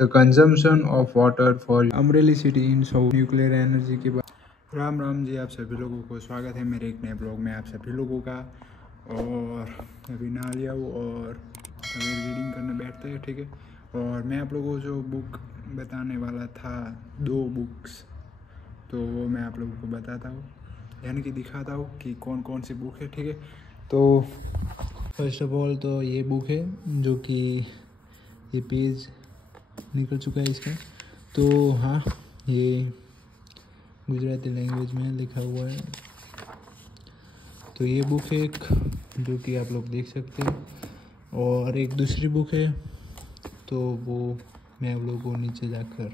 The consumption of water for Amreli city in south nuclear energy के बाद। राम राम जी, आप सभी लोगों को स्वागत है मेरे एक नए ब्लॉग में आप सभी लोगों का। और अभी नहा लिया हूँ और अभी रीडिंग करने बैठते हैं, ठीक है। और मैं आप लोगों को जो बुक बताने वाला था, 2 बुक्स, तो वो मैं आप लोगों को बताता हूँ, यानी कि दिखाता हूँ कि कौन कौन सी बुक है, ठीक है। तो फर्स्ट ऑफ ऑल तो ये बुक है जो कि ये पेज निकल चुका है इसका। तो हाँ, ये गुजराती लैंग्वेज में लिखा हुआ है। तो ये बुक है एक, जो कि आप लोग देख सकते हैं। और एक दूसरी बुक है, तो वो मैं आप लोगों को नीचे जाकर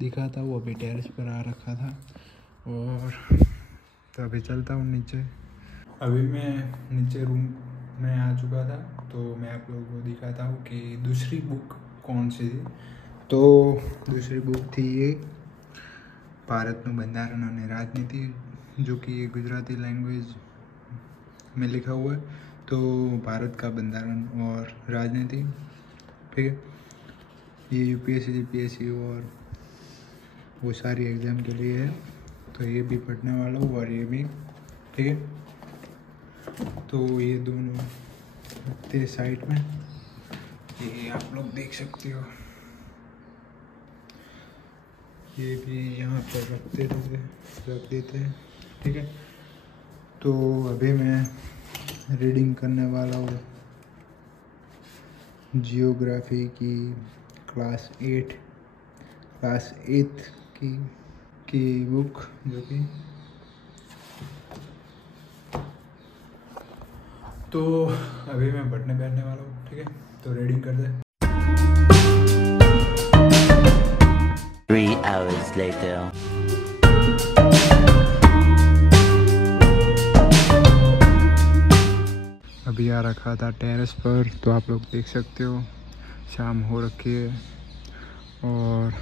दिखाता हूँ। अभी टेरेस पर आ रखा था और तो अभी चलता हूँ नीचे। अभी मैं नीचे रूम में आ चुका था, तो मैं आप लोगों को दिखाता हूँ कि दूसरी बुक कौन सी थी। तो दूसरी बुक थी ये भारतનું બંધારણ અને राजनीति, जो कि गुजराती लैंग्वेज में लिखा हुआ है। तो भारत का बंधारण और राजनीति, ठीक है। ये यूपीएससी जीपीएससी और वो सारी एग्ज़ाम के लिए है, तो ये भी पढ़ने वाला हूँ और ये भी, ठीक है। तो ये दोनों रखते साइड में, ये आप लोग देख सकते हो। ये भी यहाँ पर रख देते हैं, ठीक है। तो अभी मैं रीडिंग करने वाला हूँ जियोग्राफी की क्लास 8 की बुक, जो कि तो अभी मैं पढ़ने बैठने वाला हूँ, ठीक है। तो रीडिंग कर दे। 3 hours later. अभी आ रखा था टेरेस पर, तो आप लोग देख सकते हो शाम हो रखी है। और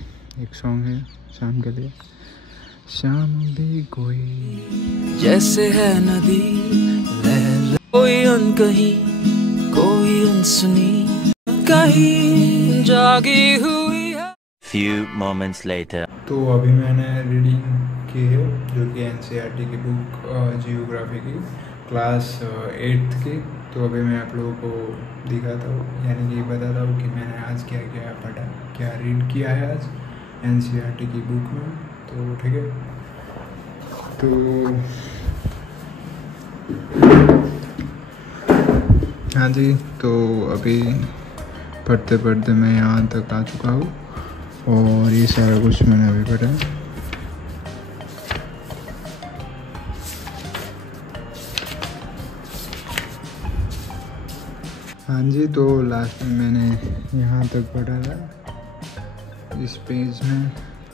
एक सॉन्ग है शाम के लिए, शाम भी कोई जैसे है नदी लहर, कोई अनकही कोई अनसुनी, कहीं जागी हुई है। Few moments later. तो अभी मैंने रीडिंग की है, जो कि एनसीईआरटी की बुक जियोग्राफी की क्लास 8 की। तो अभी मैं आप लोगों को दिखाता हूँ, यानी कि बताता हूँ कि मैंने आज क्या क्या पढ़ा, क्या रीड किया है आज एनसीईआरटी की बुक में। तो ठीक है, तो हाँ जी, तो अभी पढ़ते पढ़ते मैं यहाँ तक आ चुका हूँ और ये सारा कुछ मैंने अभी पढ़ा है। हाँ जी, तो लास्ट में मैंने यहाँ तक पढ़ा था, इस पेज में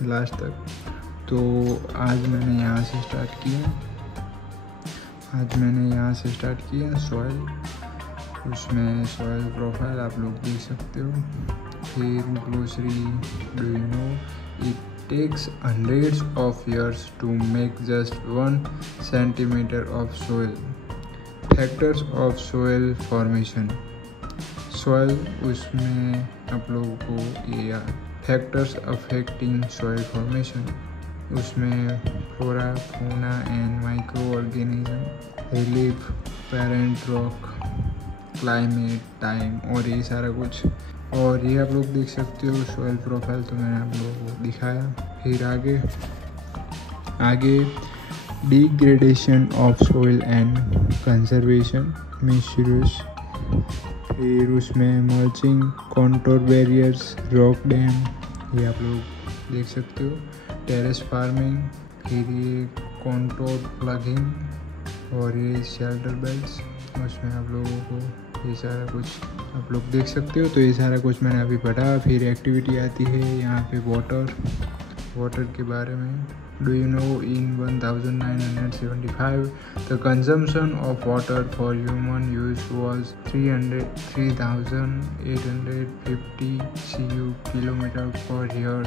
लास्ट तक। तो आज मैंने यहाँ से स्टार्ट किया सॉइल, उसमें सॉइल प्रोफाइल आप लोग देख सकते हो। फिर glossary, do you know it takes hundreds of years to make just 1 centimeter of soil. Factors of soil formation. Soil, उसमें आप लोगों को ये factors affecting soil formation, उसमें flora, fauna and microorganism, relief, parent rock, climate, time और ये सारा कुछ। और ये आप लोग देख सकते हो सॉइल प्रोफाइल, तो मैंने आप लोगों को दिखाया। फिर आगे degradation of soil and conservation measures, फिर उसमें mulching, contour barriers, rock dam, ये आप लोग देख सकते हो। टेरेस फार्मिंग, फिर ये कंटूर प्लगिंग और ये शेल्टर बेल्ट्स, उसमें आप लोगों को ये सारा कुछ आप लोग देख सकते हो। तो ये सारा कुछ मैंने अभी पढ़ा। फिर एक्टिविटी आती है यहाँ पे वाटर के बारे में। Do you no in 1975 the consumption of water for human use was 3850 cu kilometre per year.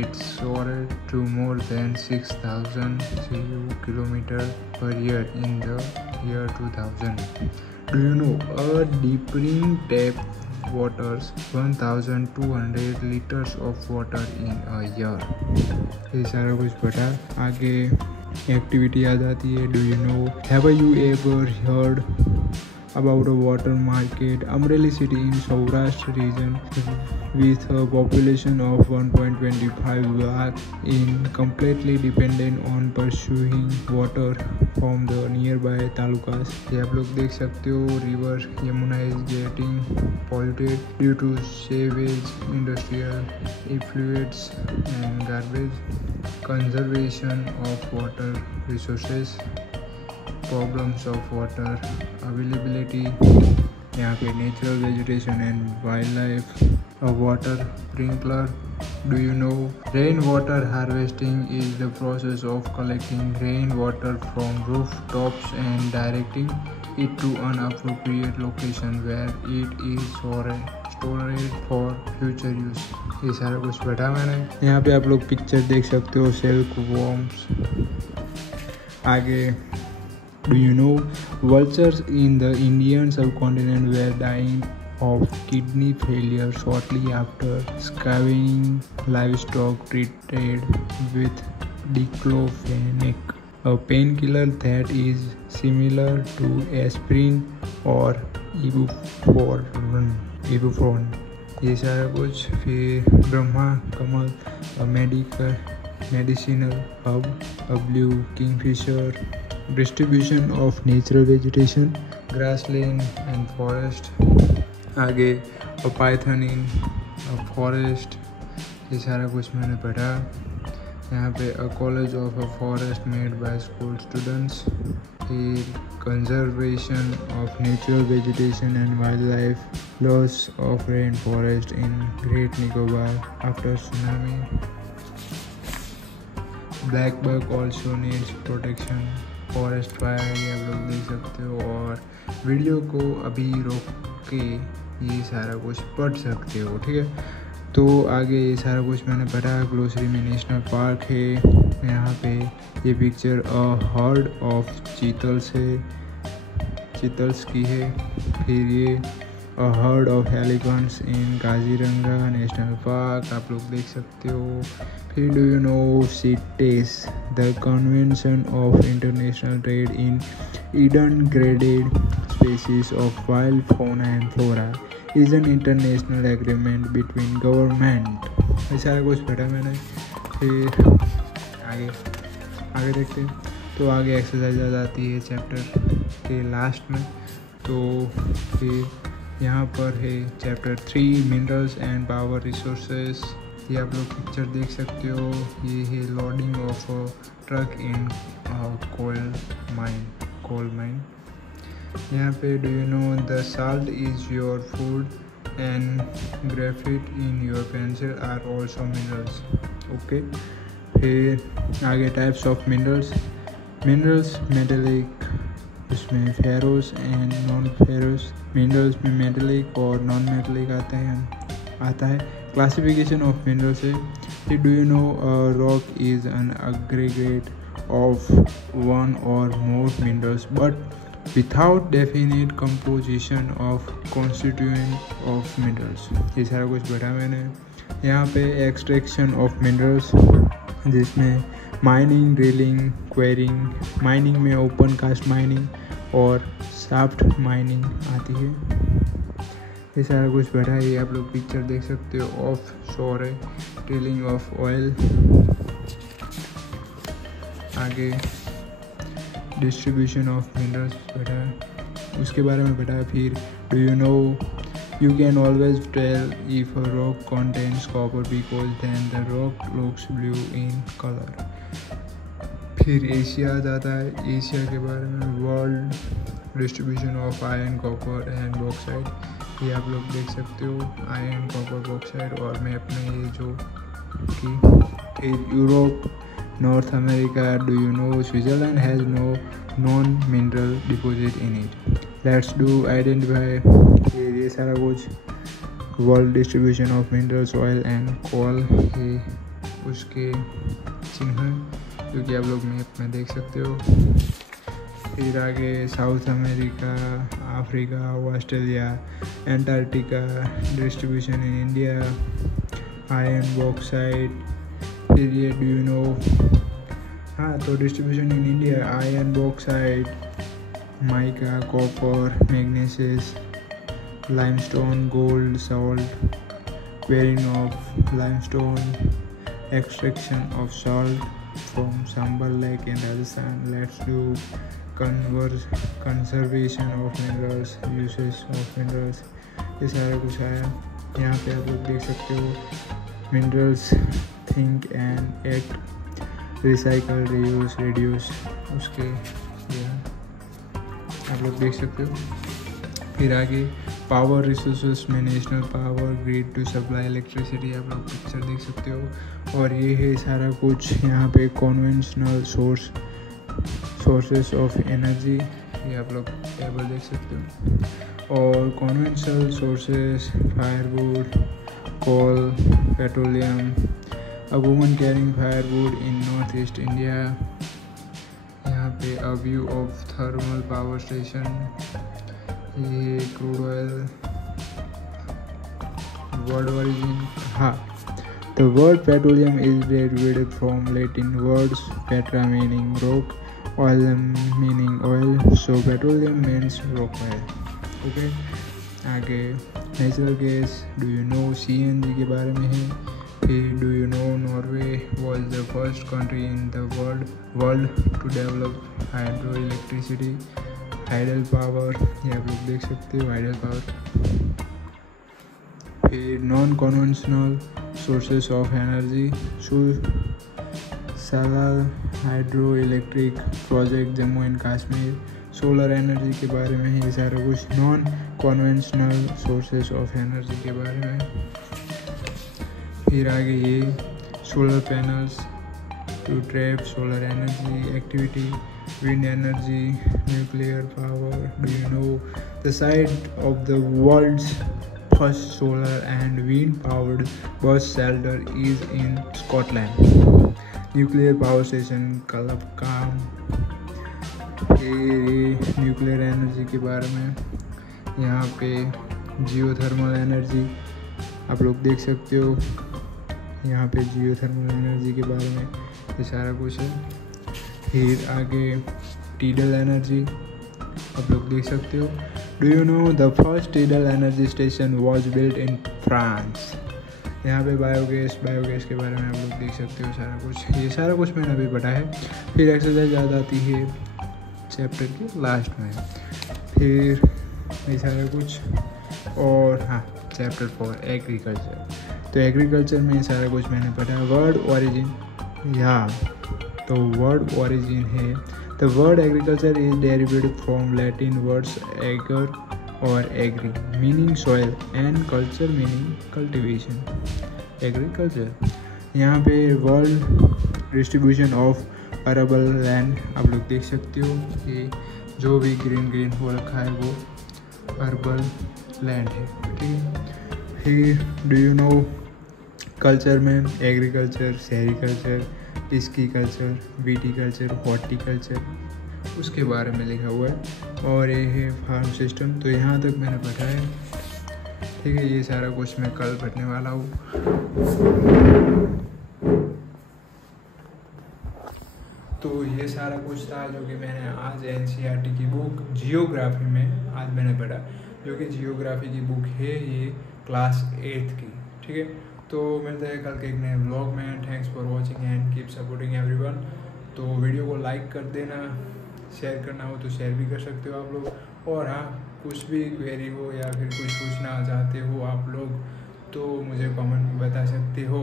It's soared to more than 6000 cu kilometer per year in the year 2000. Do you know a deepening tap waters 1200 liters of water in a year। ये सारा कुछ पता। आगे activity आ जाती है। Do you no, have you ever heard about a water market? Amreli city in Saurashtra region with a population of 1.25 lakh is completely dependent on pursuing water from the nearby talukas। ये आप लोग देख सकते हो, river Yamuna is getting polluted due to sewage, industrial effluents and garbage। Conservation of water resources, problems of water availability, यहाँ पे natural vegetation and wildlife, water sprinkler. Do you know, rainwater harvesting is the process of collecting rainwater from rooftops and directing it to an appropriate location where it is stored for future use. ये सारा कुछ पढ़ा मैंने। यहाँ पे आप लोग picture देख सकते हो, सिल्क वॉर्म्स। आगे, do you know, vultures in the Indian subcontinent were dying of kidney failure shortly after scavenging livestock treated with diclofenac, a painkiller that is similar to aspirin or ibuprofen। ये सारा कुछ। फिर ब्रह्मा कमल, medicinal hub, a blue kingfisher, distribution of natural vegetation, grassland and forest। आगे, a python in a forest। ये सारा कुछ मैंने पढ़ा। यहाँ पे a college of a forest made by school students। फिर conservation of natural vegetation and wildlife, loss of rainforest in Great Nicobar after tsunami। Black buck also needs protection, forest fire. ये आप लोग देख सकते हो, और वीडियो को अभी रोक के ये सारा कुछ पढ़ सकते हो, ठीक है। तो आगे ये सारा कुछ मैंने पढ़ा। ग्लोसरी में नेशनल पार्क है। यहाँ पे ये पिक्चर हर्ड ऑफ चीतल्स है, चीतल्स की है। फिर ये heard of elephants in Kaziranga national park, आप लोग देख सकते हो। फिर do you no, CITES, the convention of international trade in endangered species of wild fauna and flora is an international agreement between government. ये सारा कुछ पढ़ा मैंने। फिर आगे देखते हैं। तो आगे एक्सरसाइज आ जाती है चैप्टर के लास्ट में। तो फिर यहाँ पर है chapter 3 minerals and power resources. ये आप लोग पिक्चर देख सकते हो। ये है loading of truck in coal mine. यहाँ पे do you know, the salt is your food and graphite in your pencil are also minerals. Okay. फिर आगे types of minerals. Minerals metallic, उसमें ferrous and non ferrous. Minerals में metallic और non metallic आता है। Classification of minerals है। Do you no, rock is an aggregate of one or more minerals but without definite composition of constituent of minerals. ये सारा कुछ पढ़ा मैंने। यहाँ पे एक्सट्रैक्शन ऑफ मिनरल्स, जिसमें माइनिंग, ड्रिलिंग, क्वेरिंग। माइनिंग में ओपन कास्ट माइनिंग और शाफ्ट माइनिंग आती है। ये सारा कुछ पढ़ा है। ये आप लोग पिक्चर देख सकते हो। ऑफ शोर है, ड्रिलिंग ऑफ ऑयल। आगे डिस्ट्रीब्यूशन ऑफ मिनरल्स पढ़ा है, उसके बारे में पढ़ा है। फिर do you no, you can always tell if a rock contains copper because then the rock looks blue in color। फिर एशिया आ जाता है। एशिया के बारे में, world distribution of iron, copper and bauxite. ये आप लोग देख सकते हो, आयरन, कॉपर, बॉक्साइट। और मैप में ये जो की। फिर Europe, North America. Do you know, Switzerland has no non mineral deposit in it. Let's do identify. ये सारा कुछ world distribution of minerals, oil and coal, ये उसके चिन्ह हैं, जो कि आप लोग मैप में देख सकते हो। फिर आगे South America, Africa, Australia, Antarctica, distribution in India, iron bauxite. फिर ये डू यू नो, हाँ तो distribution in India iron bauxite, mica, copper, magnesium, limestone, gold, salt, quarrying of limestone, extraction of salt from Sambal Lake in Rajasthan. Let's do conservation of minerals, uses of minerals. ये सारा कुछ आया। यहाँ पे आप लोग देख सकते हो minerals, think and act, recycle, reuse, reduce, उसके आप लोग देख सकते हो। फिर आगे पावर रिसोर्सेस में national power grid to supply electricity, आप लोग पिक्चर देख सकते हो। और ये है सारा कुछ यहाँ पे कॉन्वेंशनल सोर्सेस ऑफ एनर्जी, ये आप लोग टेबल देख सकते हो। और conventional sources firewood, coal, petroleum, a woman carrying firewood in north east India. यहाँ पे a view of thermal power station, ये क्रूड ऑयल, वर्ड ओरिजिन, हाँ the word petroleum is derived from Latin words petra meaning rock, oil meaning oil, so petroleum means rock oil. Okay, आगे natural gas, do you know CNG के बारे में है। फिर do you know Norway was the first country in the world to develop hydroelectricity, hydel power, ये आप लोग देख सकते हो हाइडल पावर। फिर non conventional sources of energy, Salal hydroelectric project Jammu and Kashmir, solar energy के बारे में ये सारा कुछ non conventional sources of energy के बारे में। फिर आगे ये solar panels to trap solar energy activity, wind energy, nuclear power. Do you know the site of the world's first solar and wind powered bus shelter is in Scotland? Nuclear power station कलबकाम। ये nuclear energy के बारे में, यहाँ पे geothermal energy आप लोग देख सकते हो। यहाँ पे जियोथर्मल एनर्जी के बारे में ये सारा कुछ है। फिर आगे टीडल एनर्जी आप लोग देख सकते हो। Do you know the first tidal energy station was built in France. यहाँ पे बायोगैस के बारे में आप लोग देख सकते हो सारा कुछ, ये सारा कुछ मैंने अभी पढ़ा है। फिर एक्सरसाइज याद आती है चैप्टर के लास्ट में। फिर ये सारा कुछ, और हाँ चैप्टर 4 एग्रीकल्चर, तो एग्रीकल्चर में ये सारा कुछ मैंने पढ़ा। वर्ड ओरिजिन, या तो वर्ड ओरिजिन है the word agriculture is derived from Latin words ager or agri meaning soil and culture meaning cultivation. Agriculture, यहाँ पे world distribution of arable land आप लोग देख सकते हो कि जो भी ग्रीन हो रखा है वो अरबल लैंड है, ठीक है। फिर डू यू नो कल्चर में agriculture, sericulture, pisciculture, viticulture, horticulture, उसके बारे में लिखा हुआ है। और ये है फार्म सिस्टम, तो यहाँ तक मैंने पढ़ा है, ठीक है। ये सारा कुछ मैं कल पढ़ने वाला हूँ। तो ये सारा कुछ था जो कि मैंने आज NCERT की बुक जियोग्राफी में आज मैंने पढ़ा, जो कि जियोग्राफी की बुक है ये क्लास 8th की, ठीक है। तो मिलते हैं कल के एक नए व्लॉग में। Thanks for watching and keep supporting everyone. तो वीडियो को लाइक कर देना, शेयर करना हो तो शेयर भी कर सकते हो आप लोग। और हाँ, कुछ भी क्वेरी हो या फिर कुछ पूछना चाहते हो आप लोग तो मुझे कमेंट में बता सकते हो।